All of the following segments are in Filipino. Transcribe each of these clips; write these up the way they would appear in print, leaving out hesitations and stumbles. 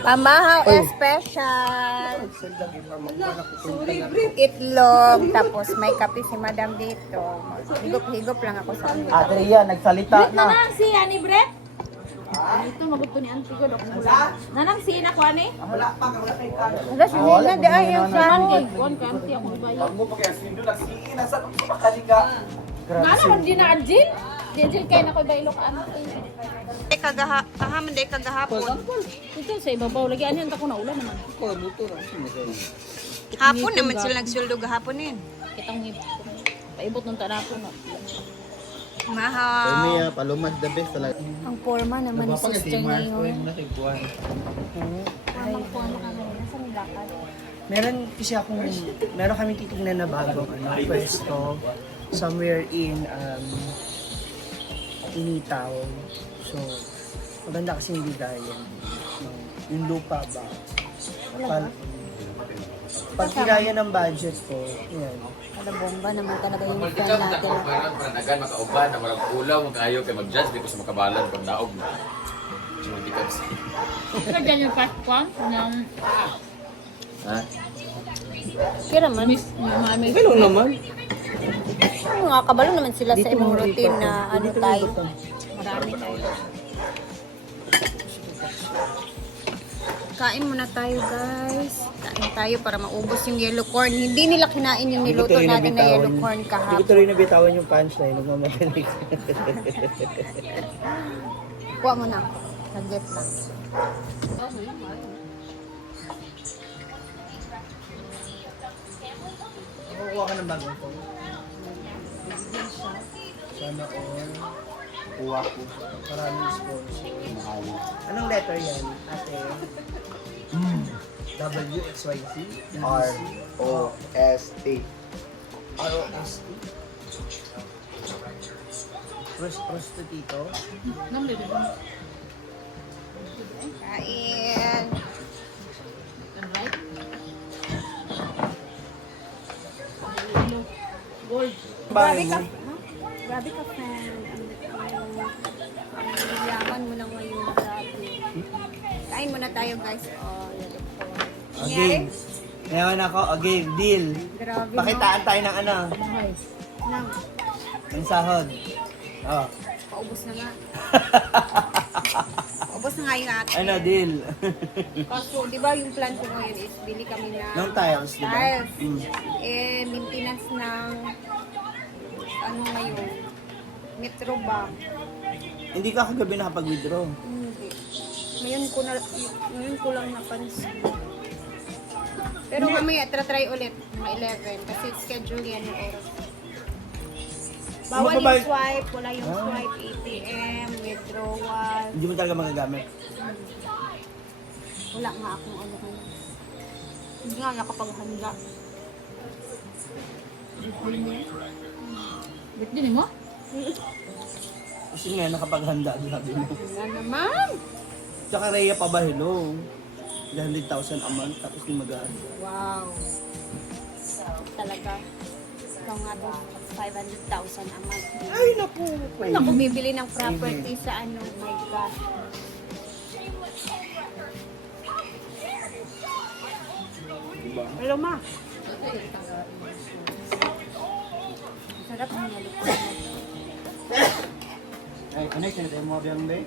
Pamahaw special. Itlog. Tapos may kape si madam dito. Higop-higop lang ako sa kanila. Adria, nagsalita na. Nanang si ani bre? Ito magusto ni auntie ko dok. Nanang si ina ko ani? Wala pa, wala kay Carl. Wala si Nina. Di ay yung sahod. Kuan ka auntie ako bayad. Mo pa kaya sindo nagsiin sa makaliga. Ngano man di na Arjil? Arjil kay na ko baylo ka auntie. Kahaman day kagahapon. Ito sa ibabaw lagi ani anta ko na ulan naman. Hapon naman sila nagsuldo gahaponin. Kitang paibot ng tanapon na. Mahaw. Mia, palumad the best talaga. Ang forma naman ni sister ngayon. Meron kami titingnan na bagong pwesto somewhere in Initaw. So, maganda kasi yung bigayan. Yung lupa ba? Pag kiraya ng budget ko, yan. Kada bomba naman talaga yung fan natin. Panagan, makauban, na marang ulaw, mag-ayaw kay mag-judge, di ko sa makabalan pag naog. Hindi ka kasi. Lagyan yung paskuan ng Ha? Kira man. Ganun naman. Mga kabalo naman sila sa imong routine na ano tayo. Marami tayo. Kain muna tayo guys. Kain tayo para maubos yung yellow corn. Hindi nila kinain yung niluto natin na yellow corn Hindi ko kahapon. tuloy nabitawan yung punchline. Nagmamagaling. Kuha mo na. Nag-get lang. Kukuha ka ng bagong phone. Sana all. Kuha ko. Maraming sponsor. Anong letter yan, ate? WXYZ? R-O-S-T. ROST? Prostitutito? Kain. Grabe ka. Grabe ka, fan. Ang yaman mo na ngayon. Grabe. Kain muna tayo, guys. Oh, yellow corn. Nangyari? Again. Ngayon ako, again, deal. Grabe, Pakitaan tayo ng ano, Nang, ng sahod. Oh. paubos na nga. Paubos na nga yung atin. Ano, deal. Kaso, di ba yung plan ko ngayon is bili kami ng Ng tiles, di ba? tiles. Mm. Eh, maintenance ng ano ngayon, Metro Bank. Hindi ka kagabi nakapag-withdraw. Hindi. Ngayon ko lang napansin. Pero mamaya, try ulit, mga 11. Kasi schedule yan yung oras. Bawal yung swipe, wala yung swipe, ATM, withdrawal. Hindi mo talaga magagamit. Wala nga akong ano ngayon. Hindi nga nakapaghanda. Bit din mo? Kasi nga nakapaghanda, sabi mo. Wala naman. Tsaka Rhea pa ba, hello? 100,000 a month, tapos yung mag-ano. Wow. Talaga. Ikaw nga to, 500,000 a month. Ay, naku. Ano, bumibili ng property sa ano, my God. Hello, ma. Sarap ang yellow corn. Ay, ano yung sinatay mo biyang day?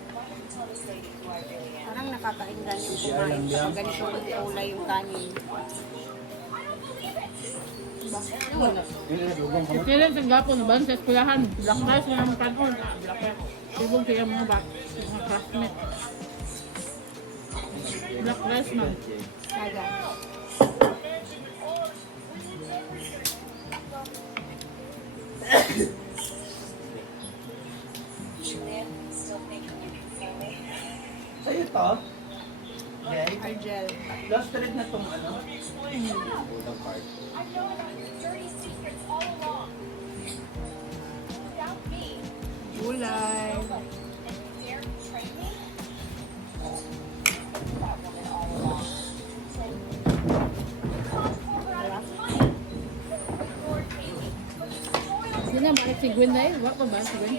Parang nakakainggan yung kumain kapag ganito ang kulay yung kanin. Sila sa gapon na ba sa eskwelahan? Black rice na naman kanon. Black rice. Sibong kaya mga bat. Mga classmate. Black rice na. Saga. Sa'yo to? Okay. Argel. Lost thread na tong ano? Gulay. Hindi na, balik si Gwen na eh. Wala pa ba si Gwen?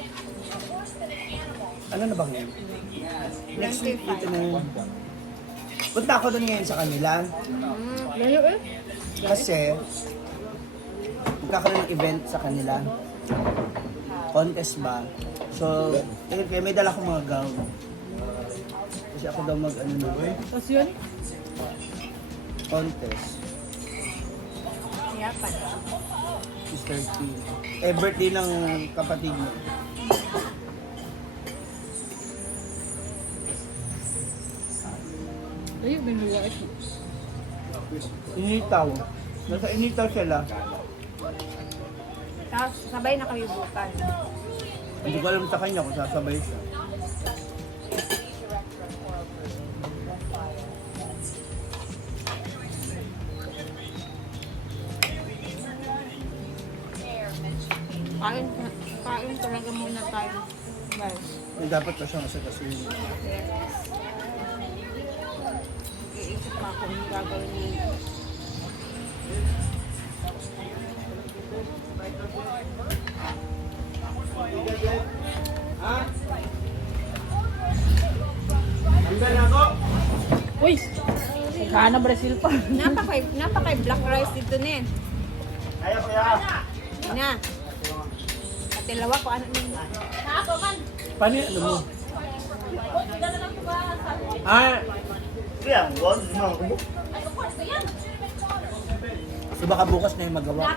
Ano na ba ngayon? Next week, dito na yun. Punta ako doon ngayon sa kanila. Layo eh. Kasi, magkakaroon ng event sa kanila. Contest ba? So, kaya may dala akong mga gown. Kasi ako daw mag-ano na. Tapos yun, Contest. Kaya pa. Sister T. Birthday ng kapatid mo. layo binuwa ito. Initaw. Nasa initaw sila. Tapos sabay na kayo bukas. Hindi ko alam sa kanya kung sasabay siya. Kain talaga muna tayo. Guys. May dapat pa siyang asakasin. Iisip pa ako yung gagawin niya. Uy! Sana Brazil pa. Napakay black rice dito nin. Ayaw kuya! Na. At ilawa ko ano nito. Paano yung ano mo? Ah! Kaya, wala naman ako. So baka bukas na yung magawa.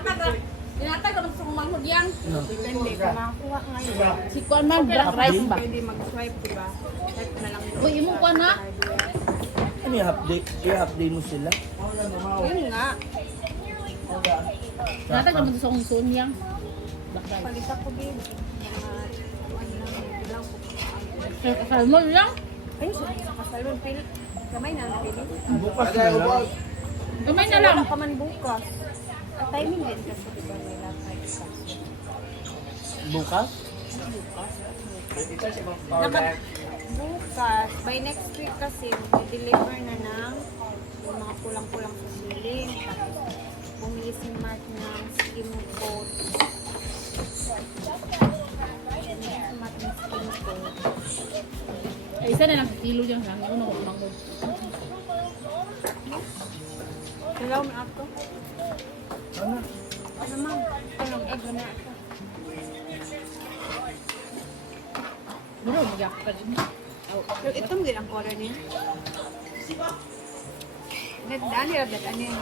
Tinatag naman sa kumanghod yan. No. Hindi ka makakuha ngayon. Si Kuan man, black rice ba? Pwede mag-swipe, diba? Swipe ko na lang. Uy, imo Kuan na? Ano yung half day? I-half day mo sila? Yun nga. Natag naman sa kong sunyang. Black rice. Palita ko din. Lang ko. Salmon lang? Ay, sa kasalon. Kamay na napili. Bukas na lang. Kamay na lang. Wala ka man bukas. At timing din kasi diba may lapay ka. Bukas? Bukas, by next week kasi, i-deliver na ng yung mga kulang-kulang sa siling. Tapos, bumili si Mark ng skim coat. Bumili si Mark ng skim coat. Ay, isa na lang kilo dyan lang. Ano ko mango. Dalaw mo ako. Ano? Ano ma'am? Anong egg na ako? Bro, mag-yak ka din. So, ito mo ang color niya. Nagdaan nila datan niya.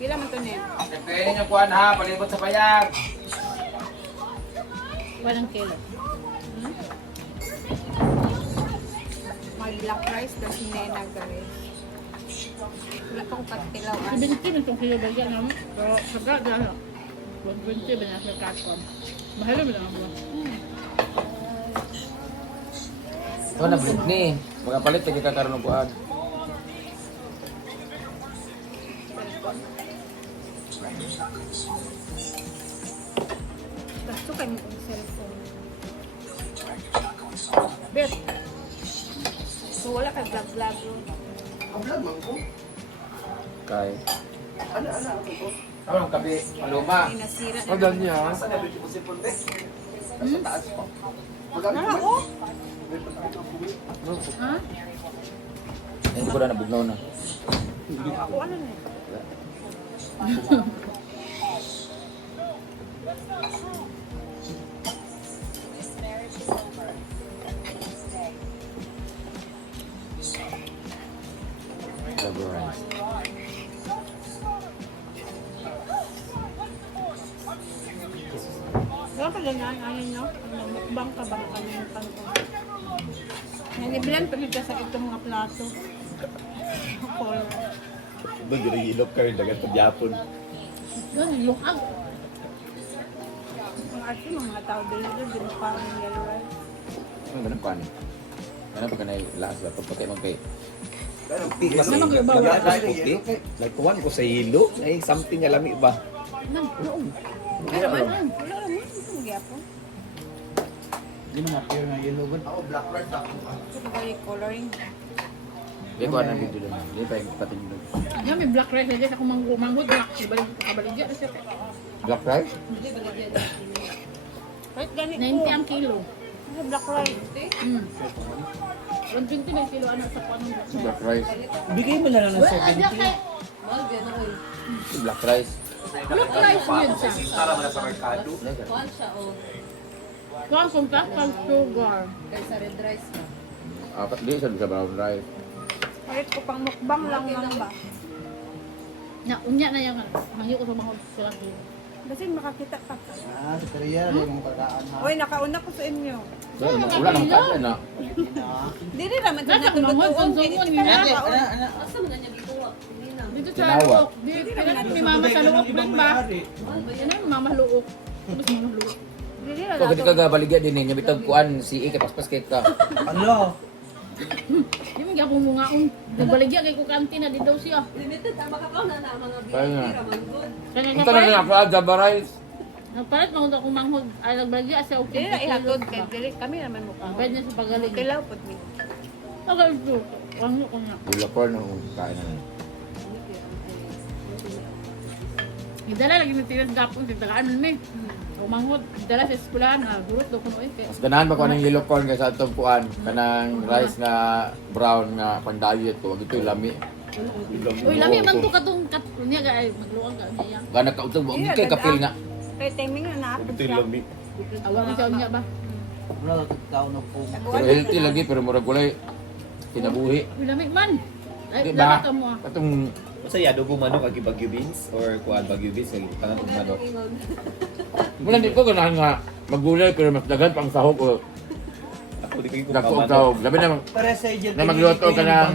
Pila man to niya? Pwede niyo kuhan ha, palibot sa payag. Walang kilo. May black rice, tapos nena guys. Wala pang patilawan. 70 man itong kilo ba yan naman? Pero saga dahil. 120 ba na sa platform. Mahalo mo lang ako. Ito na Britney. Magapalit lagi ka karon ng kuhan. Gusto kayo mo yung cellphone. Bet. So wala ka vlog-vlog. Kay. Ano ang kape? Maluma. May nasira na. Adan niya. Nara ko? Ha? Hindi ko na nabugnaw na. Ako ano na. Laborance. Wala ka lang ano nyo? Mukbang ka ba kami yung pangko? Nanibilan pa nito sa itong mga plato. Color. Doon yung ilok kayo, dagat sa Japon. Ganun, lukag. Ang arte mga tao dito, di mo parang yellow rice. Ano ba ng kuhan? Ano ba ka na last ba? Pagpatay mo kay... Ano mag-ibawa? Nagkuhan ko sa hilo, ay something na lami ba? Pero man, wala naman. Ang gyapon. Hindi mo na-appear ng yellow ba? Ako, black rice ako. Ito ba yung coloring? Hindi ko na video lang. Hindi pa yung patin doon. Yan, may black rice na dyan. Ako mango black. Kabaligya na siya. Black rice? Hindi, baligya na. Kahit ganito. 90 ang kilo. Black rice. Mm. 120 na kilo ano sa kuanong Black rice. Bigay mo na lang ng 70. Black rice. Black rice yun siya. Para mo na sa merkado. Kuang kung pang sugar. Apat di sa brown rice. Kahit ko pang mukbang lang ba? Na unya na yung mahyo ko sa mga sila ko. Kasi makakita pa. Ah, sa Korea, yung pagkaan ha. Uy, nakauna ko sa inyo. Wala nang kanya na. Di rin naman ito Nasa natulog mga doon. konsumo ni Kaya Mama. nakauna. Dito sa Tinawa. luok. Dito ni Mama sa luok din ba? Yan ang Mama luok. Mas Mama luok. Di rin So kung di ka gabaligya din niya bitag kuan si kay paspas kay ka. Ano? Yung mga akong mga nabaligya kay ko kantina di daw siya. Kaya nga. Kaya Unta na lang ako Java rice. Nagpalit mo akong manghod. Ay nagbaligya siya Di rin na ihatod. Kaya dili kami naman mo. Pwede niya sa pagaling. Kilaw po ni. Tagal ito. Wangyo ko na. Wala ko no kain na. Idala lagi na tinag gapon sa tagaan man mi. Umanghod, dala sa eskwelahan na gurot do kuno eh. Mas ganahan ba ko anong yellow corn kaysa atong kuan kanang rice nga brown nga pang diet ko ito lami. Uy, lami man to katong niya ga ay magluwag ka niya. Gana ka utong mo kay kapil nga. Kaya timing na naapod siya. Awang siya niya ba? Wala, tao na po. Pero healthy lagi pero murag gulay kinabuhi. Uy, lami man. Ay, Di ba? dapat mo ah. Katong Sa yado ko manok kag bagyo beans or kuan bagyo beans kag kanang manok. mula di ko ganahan nga maggulay pero mas daghan pang sahog o Ako di ko dako og manok. sahog. Labi na Para sa agent. na magluto ka ng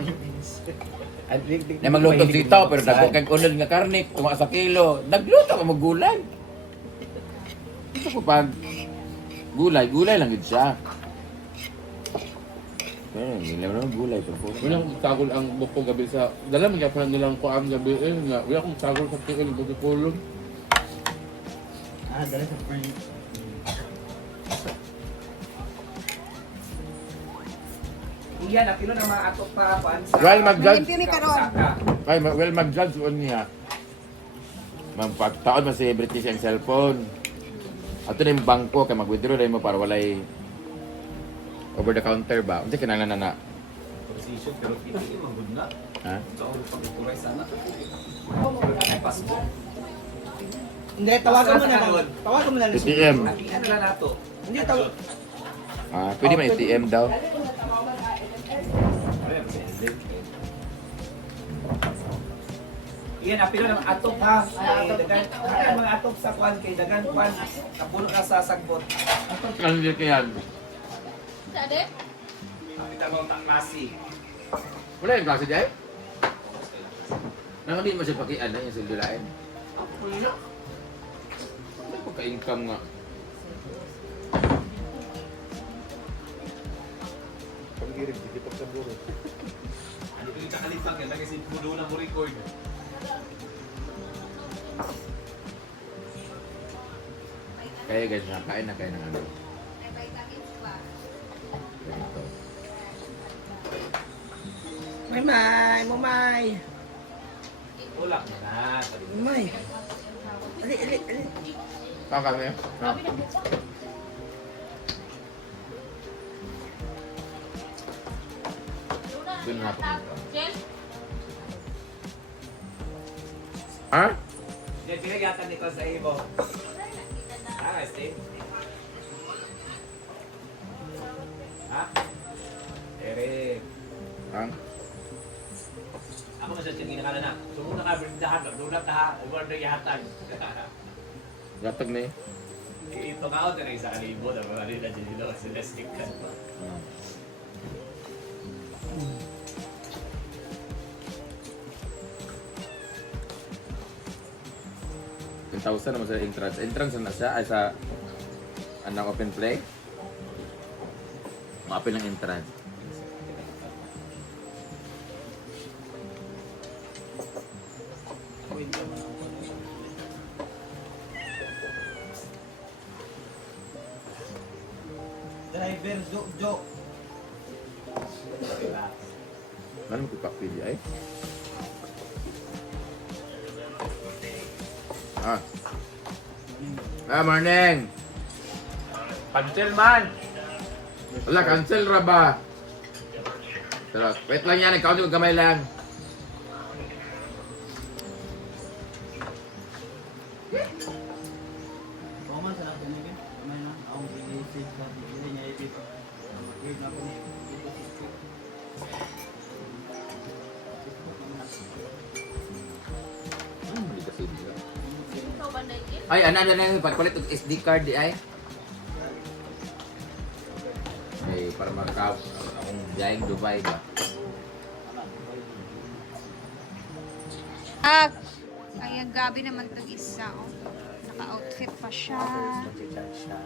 na magluto sitaw pero dako kag unod nga karne tuma sa kilo. Nagluto ka maggulay. Ito ko pag gulay lang gid siya. Hindi naman gulay pero Wala akong sagol ang buko gabi sa... Dala mo pa nilang kuam gabi eh nga. Wala akong sagol sa tingin buko kulong. Ah, dala sa friend. Iyan, apilo na mga atok pa kuan sa. well mag-judge Malimpi mi karon. kay well mag-judge on niya. Magpagtaon man si British ang cellphone. Ato na yung bangko kay mag-withdraw na mo para walay over the counter ba? Unsa kinahanglan na na? Position pero hindi man gud na. Ha? Sa ulo pag turay sana. Hindi, tawagan mo na lang. Tawagan mo na lang. ATM. Iyan na lang nato. Hindi, tawag. Pwede man ATM daw. Iyan, apilo na mga atok ha. Ay, dagan mga atok sa kuan kay dagan kuan. Kapulo na sa sagbot. Kan dia kayan. Sade? Kita mo tang masi. Wala yung klase dyan? Nang hindi mo siya pakian na yung sildo lain. Wala. Wala ko ka-income nga. Pag-irig, hindi pa sa buro. Ano ko kakalipag yan kasi puno na mo record. Kaya guys, nakain na kayo ng ano. Ganito. Mamay. Wala na. Mamay. Ali. Kakami. Doon na po. Ha? Diyan pinagatan ni ko sa ibo. Steve. Ha? Eric. Ha? Ako masya siya ginakala na. Sumunod na ka brindahan. Naglulat na ha. Huwag na yahatan. Gatag na eh. Ito ka ako na isa kalibo. Mga nila dito. Sila stick ka pa. Yung 1,000 naman sa entrance. Entrance na siya ay sa anong open play. Maapil ng entrance. Driver, Jo. Ano mo kupapili ay? Morning! Cancel man. Wala, cancel ra ba? Pero, wait lang yan, nagkaunti mo gamay lang. Common sa akin niya. Kamay na. Ako i-save ka. Hindi niya i-save. Mag-grade na ako niya. Ay, ano na yung pagpalit ng SD card di ay? Ay, para makakaw akong dahing Dubai ba? Ayan, gabi naman itong isa. Oh. Naka-outfit pa siya. Mag-judge siya.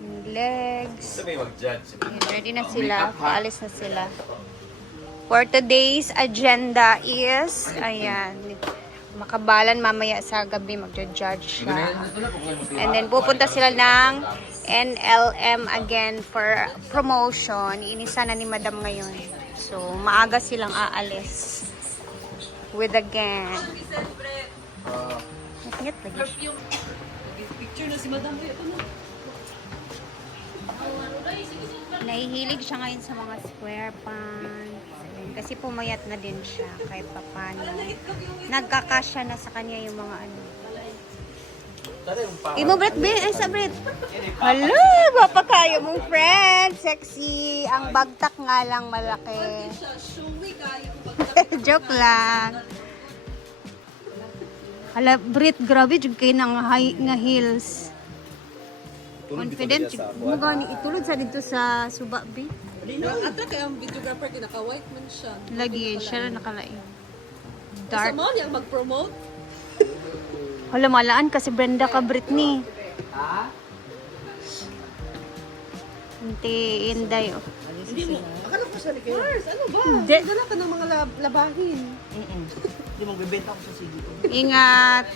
Yung legs. Sabi mag-judge. Ayan, ready na sila. Paalis na sila. For today's agenda is, ayan, makabalan mamaya sa gabi, magja-judge siya. And then pupunta sila ng NLM again for promotion. Inisa na ni Madam ngayon. So, maaga silang aalis with the gang. Ingat lagi. Nahihilig siya ngayon sa mga square pants. Kasi pumayat na din siya kahit papano. Nagkakasya na sa kanya yung mga ano. Imo Brett, ay sa Brett. Hala, mapakaya mong friend. Sexy. Ang bagtak nga lang malaki. Joke lang. Hala, Brett, grabe jud kay nang high nga heels. Confident mo gani itulod sa dito sa Suba B. Atra kaya ang videographer kinaka-white man siya. Lagi siya na nakalain. Sa Dark. mo niya mag-promote. Hala, malaan kasi Brenda ka Britney. Ha? Hindi, Inday. Oh. Hindi mo. Akala ko siya ni Kayo. Mars, ano ba? Hindi. Dala ka ng mga labahin. Hindi mo bibenta ko sa CD. Ingat.